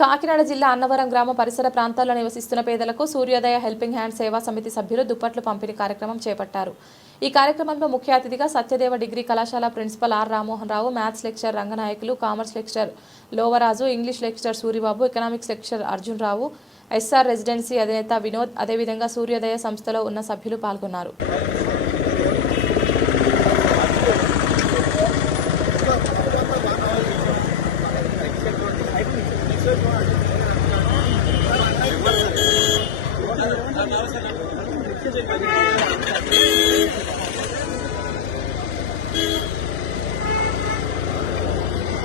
కాకినాడ జిల్లా అన్నవరం గ్రామ పరిసర ప్రాంతాల్లో నివసిస్తున్న పేదలకు సూర్యోదయ హెల్పింగ్ హ్యాండ్ సేవా సమితి సభ్యులు దుప్పట్లు పంపిణీ కార్యక్రమం చేపట్టారు ఈ కార్యక్రమంలో ముఖ్య అతిథిగా సత్యదేవ డిగ్రీ కళాశాల principal R Rammohan Rao maths lecture Ranganayakulu commerce lecture Lovaraju English lecture Suribabu economics lecture Arjun Rao SR residency అధినేత వినోద్ అదేవిధంగా సూర్యోదయ సంస్థలో ఉన్న సభ్యులు పాల్గొన్నారు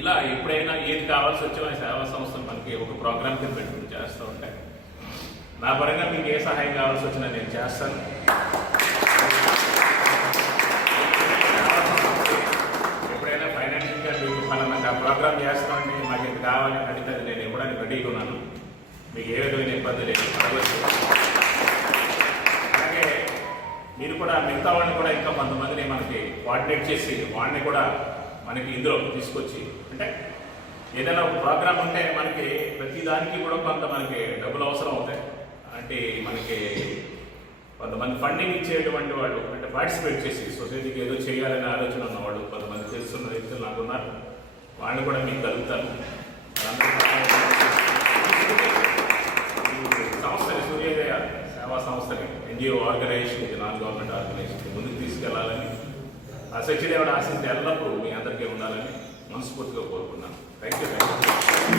ఇలా ఎప్పుడైనా ఏది కావాల్సి వచ్చినా సేవా సంస్థ మనకి ఒక ప్రోగ్రామ్ కింద పెట్టుకుని చేస్తూ ఉంటాయి నా పరంగా మీకు ఏ సహాయం కావాల్సి వచ్చినా నేను చేస్తాను ఎప్పుడైనా ఫైనాన్షియల్గా మీకు ఆ ప్రోగ్రామ్ చేస్తామండి మాకు ఇది కావాలి అడిగితే నేను ఇవ్వడానికి రెడీగా ఉన్నాను మీకు ఏ విధమైన ఇబ్బంది లేదు మనకి కోఆర్డినేట్ చేసి వాడిని కూడా మనకి ఇందులో తీసుకొచ్చి అంటే ఏదైనా ఒక ప్రోగ్రామ్ ఉంటే మనకి ప్రతి దానికి కూడా కొంత మనకి డబ్బులు అవసరం అవుతాయి అంటే మనకి కొంతమంది ఫండింగ్ ఇచ్చేటువంటి వాళ్ళు అంటే పార్టిసిపేట్ చేసి సొసైటీకి ఏదో చేయాలనే ఆలోచన ఉన్నవాళ్ళు కొంతమంది తెలుస్తున్న వ్యక్తులు నాకున్నారు వాళ్ళని కూడా మీకు కలుగుతాను సంస్థని సూర్యోదయ సేవా సంస్థని NGO organization non government organization ముందుకు తీసుకెళ్లాలని ఆ శక్తిదేవుడు ఆశించి ఎల్లప్పుడూ మీ అందరికీ ఉండాలని మనస్ఫూర్తిగా కోరుకున్నాను థ్యాంక్ యూ థ్యాంక్ యూ